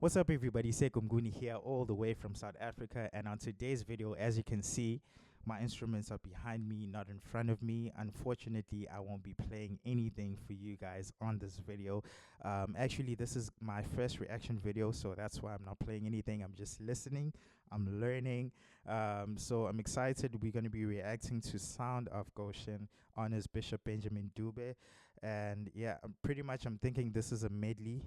What's up, everybody? Sekumguni here, all the way from South Africa. And on today's video, as you can see, my instruments are behind me, not in front of me. Unfortunately, I won't be playing anything for you guys on this video. Actually, this is my first reaction video, so that's why I'm not playing anything. I'm just listening. I'm learning. So I'm excited. We're going to be reacting to Sound of Goshen on his Bishop Benjamin Dube. And yeah, I'm thinking this is a medley.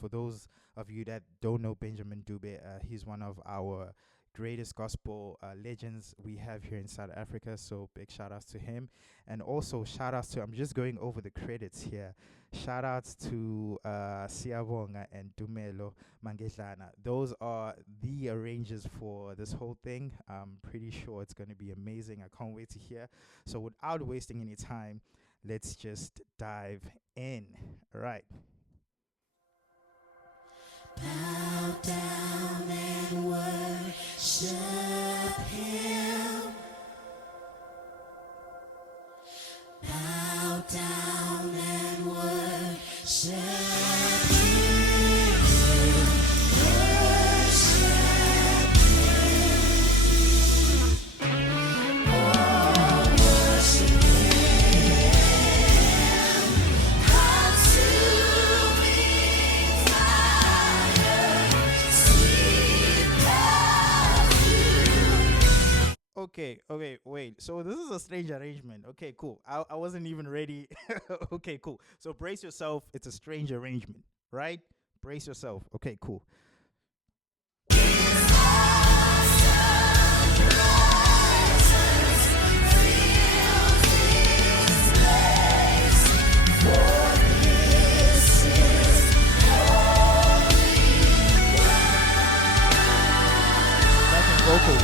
For those of you that don't know Benjamin Dube, he's one of our greatest gospel legends we have here in South Africa. So big shout outs to him. And also shout outs to, I'm just going over the credits here. Shout outs to Siyabonga and Dumelo Mangedlana. Those are the arrangers for this whole thing. I'm pretty sure it's going to be amazing. I can't wait to hear. So without wasting any time, let's just dive in. All right. Bow down and worship Him. Bow down and worship Him. Worship Him. Oh, worship Him. Consuming fire, sweet perfume. Okay, wait. So this is a strange arrangement. Okay, cool. I wasn't even ready. Okay, cool. So brace yourself. It's a strange arrangement, right? Brace yourself. Okay, cool. Backing vocals.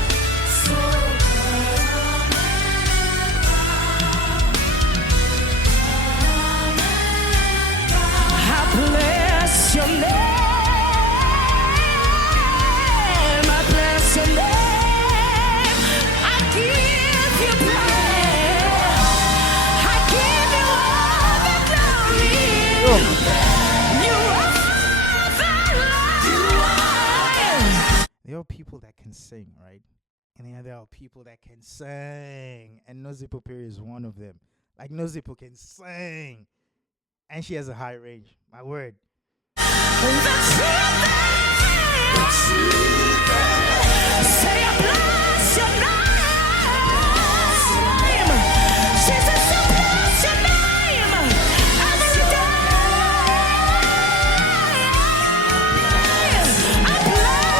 Bless your name, I bless your name, I give you praise, I give you all the glory, There are people that can sing, right? And then there are people that can sing. And Nozipo Perry is one of them. Like, Nozipo can sing. And she has a high range. My word. Say I bless your name, she says I bless your name every day, I bless your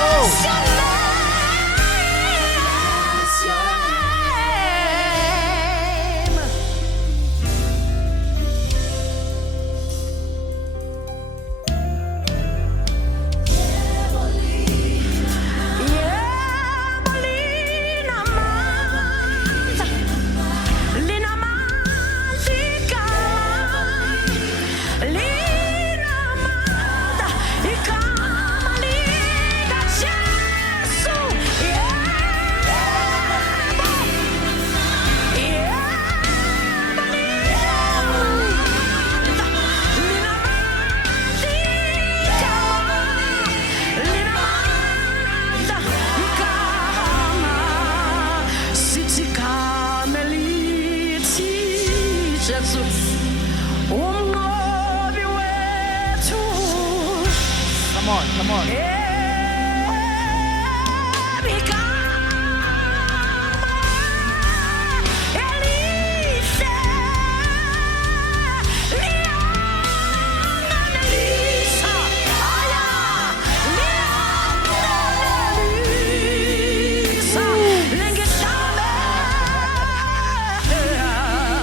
Come on.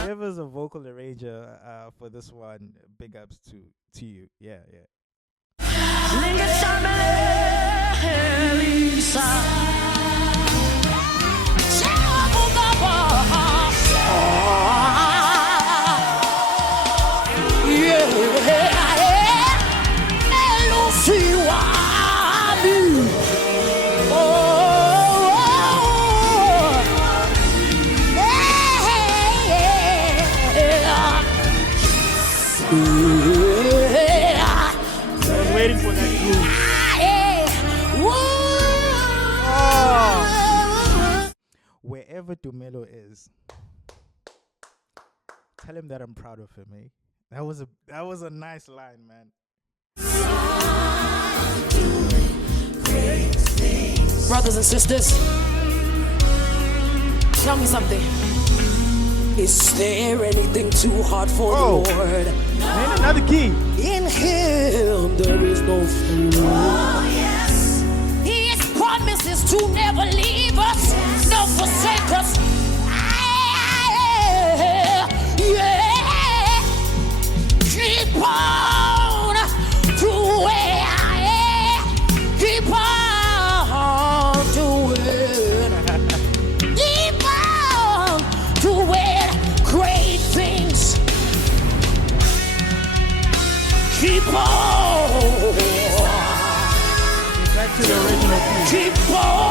Whoever's a vocal arranger for this one, big ups to you. Yeah. wherever Dumelo is, tell him that I'm proud of him, eh? That was a nice line, man. Brothers and sisters, tell me something. Is there anything too hard for the Lord? Man, another key. In Him there is no fear. Oh, yes. His promises to never leave us, nor forsake us. Yeah. Keep on doing. Keep on doing. Keep on doing great things. Keep on. Back to the original key. Keep on.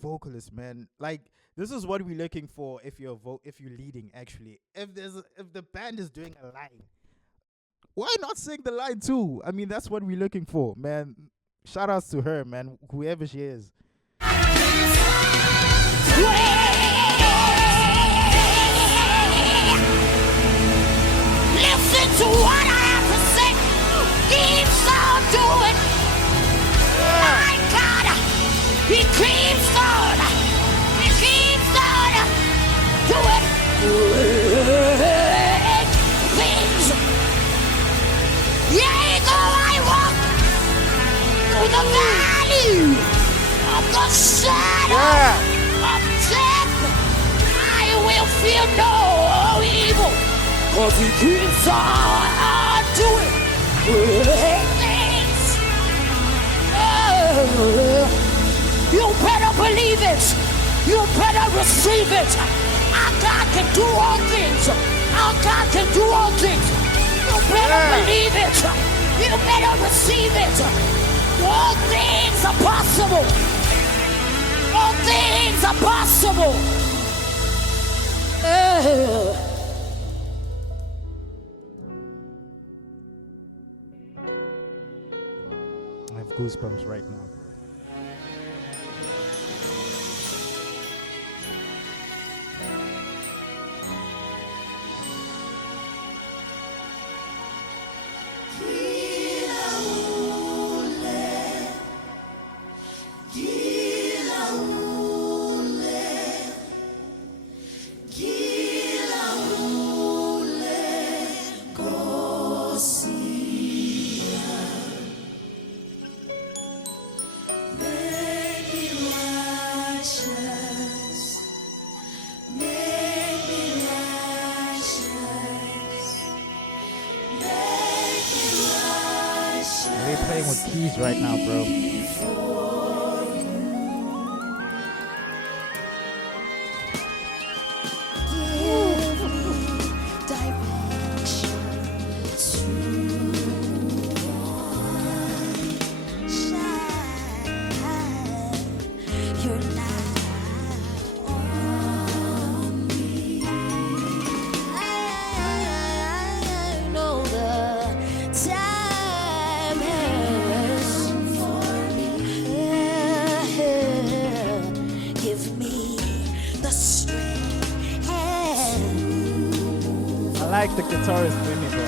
Vocalist, man, like this is what we're looking for if you're leading. Actually, if the band is doing a line, why not sing the line too? I mean, that's what we're looking for, man. Shout outs to her, man, whoever she is. Listen to what I have to say. Keep on doing. My God, He keeps on. He keeps on doing great things. Yea, though I walk through the valley of the shadow of death, I will fear no evil, 'cause He keeps on doing great things. You better believe it. You better receive it. Our God can do all things. Our God can do all things. You better believe it. You better receive it. All things are possible. All things are possible. I have goosebumps right now. Playing with keys right now, bro. I like the guitarist Winnie, bro.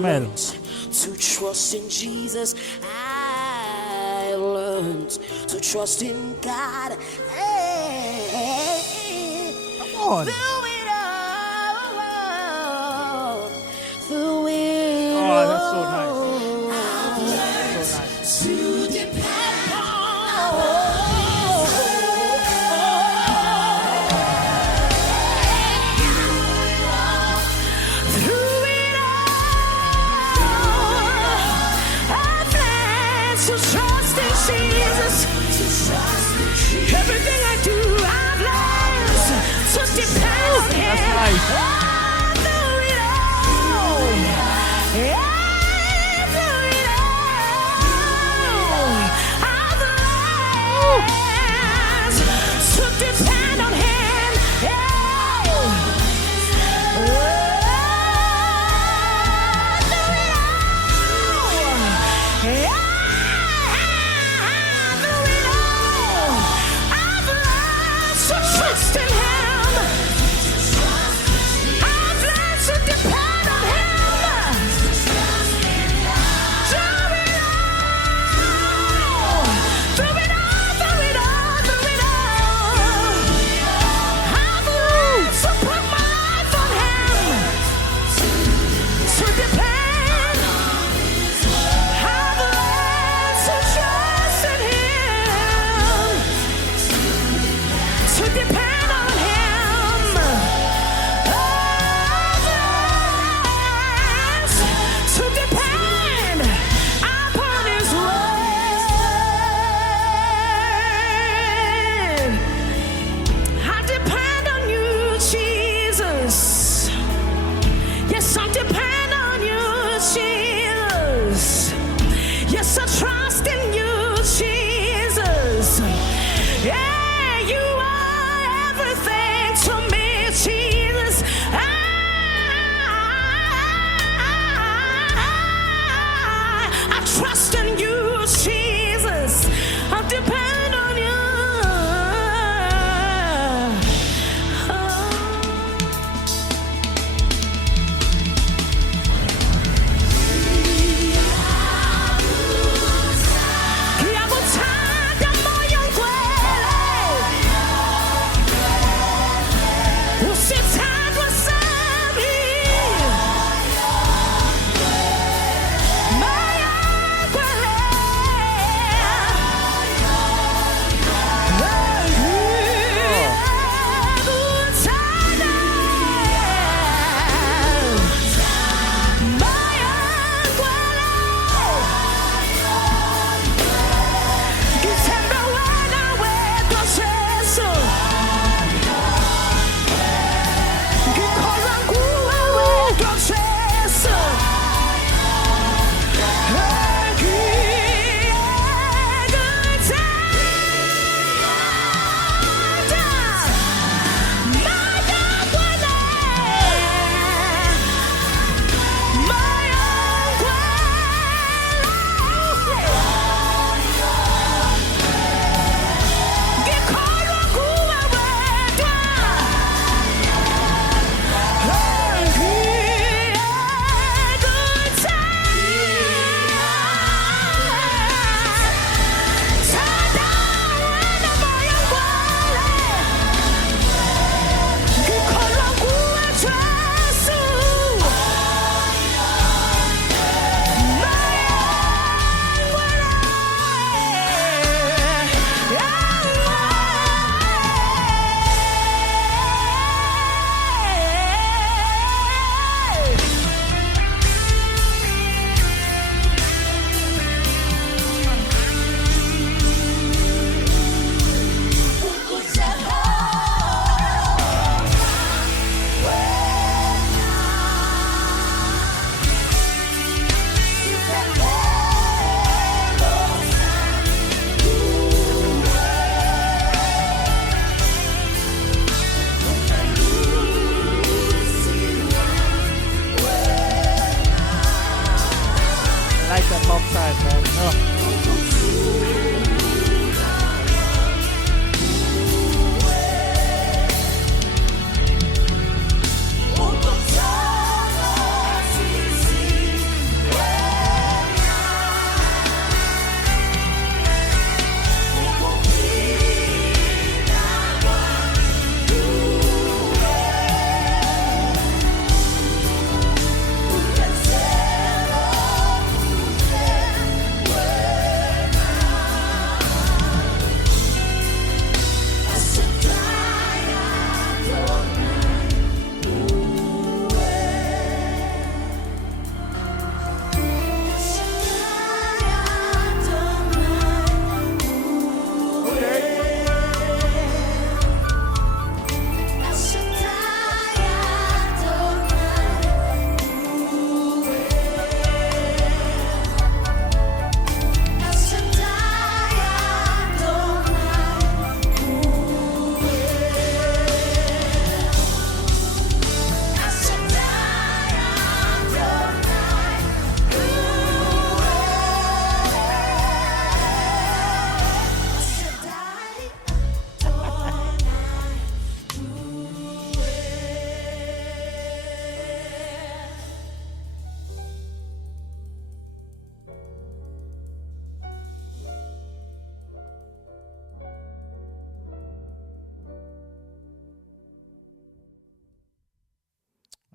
Man. To trust in Jesus. I learned to trust in God. Come on. Through it all. Through it all. Oh, that's so nice. I've learned to depend on. Through it all, I've learned to trust in Jesus. Everything I do, I've learned to depend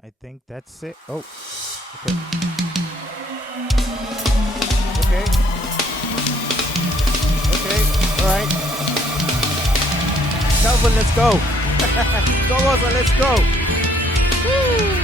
I think that's it. Oh, okay. Okay. Okay. All right. Calvin, let's go. Go, let's go. Woo.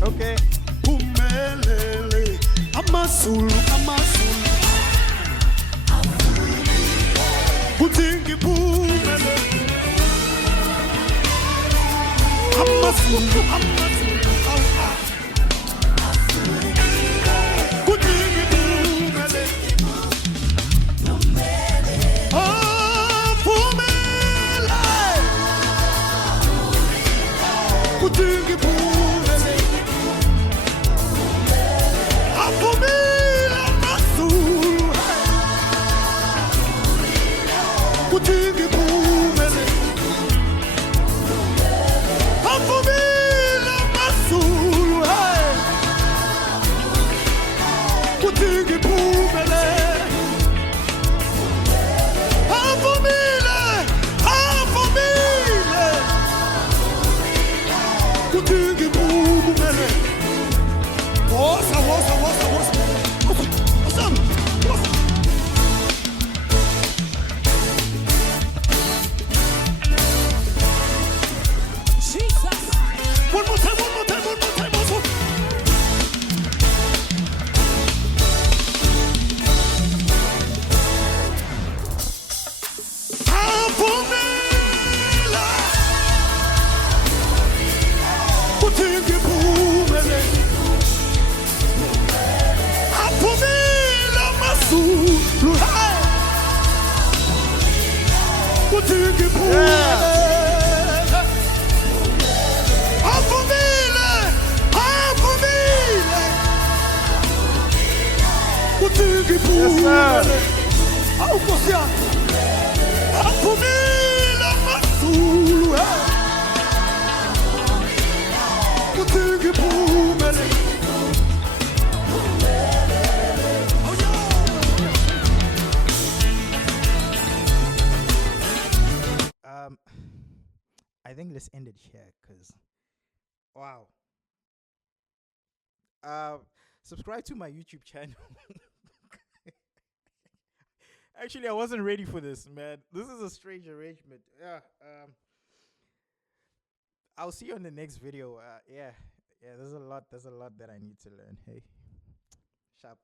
Okay. Pumelele amazulu kutingi pumele amazulu kutingi pumele pumele kutingi pumele Yes, sir. I think let's end it here, cause wow. Subscribe to my YouTube channel. Actually, I wasn't ready for this, man. This is a strange arrangement. Yeah. I'll see you on the next video. Yeah. There's a lot that I need to learn. Hey, sharp.